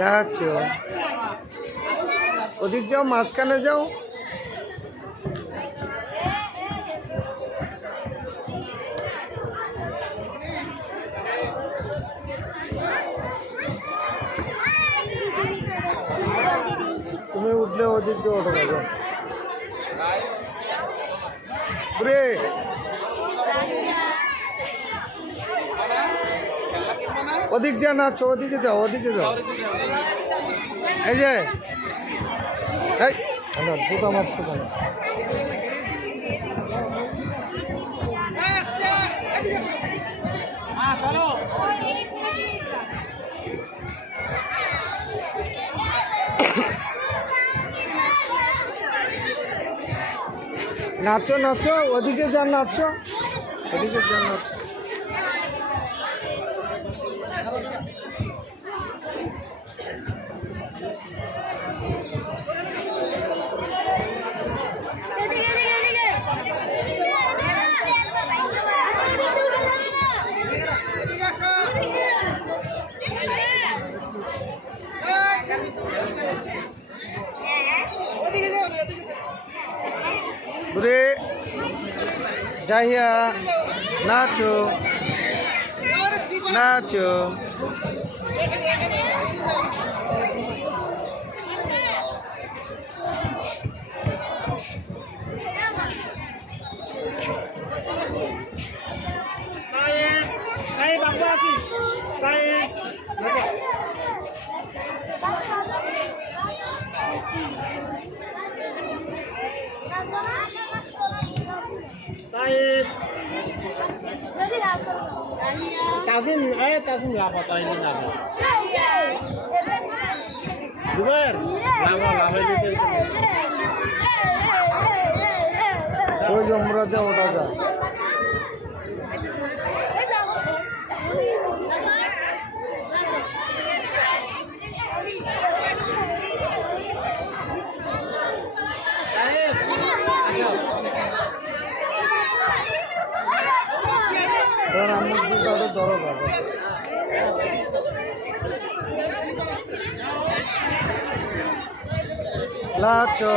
দেখাচ্ছ ওদিক যাও, মাঝখানে যাও। তুমি উঠলে ওদিক দিয়ে ওঠো বাবা। ঘুরে ওদিক যা নাচো, ওদিকে যাও, ওদিকে যাও। এই যে জুতা মারছো কেন? নাচো নাচো, ওদিকে যান, নাচো, ওদিকে যান, নাচো। ঘুরে যাইয়া নাচো নাচো। Tazin, tazin lama tayo ni lama. Dumer, lama ini. ওই জমরাতে ওটা যায়। ধরো বাবা, নাচো।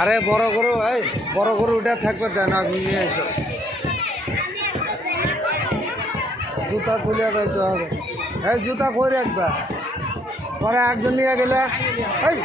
আরে বড় গরু, এই বড় গরু উঠে থাকবে, দেন আগুন নিয়ে এসো। জুতা খুলে রাখতে হবে। এই জুতা করে রাখবা, পরে একজন নিয়ে গেলে এই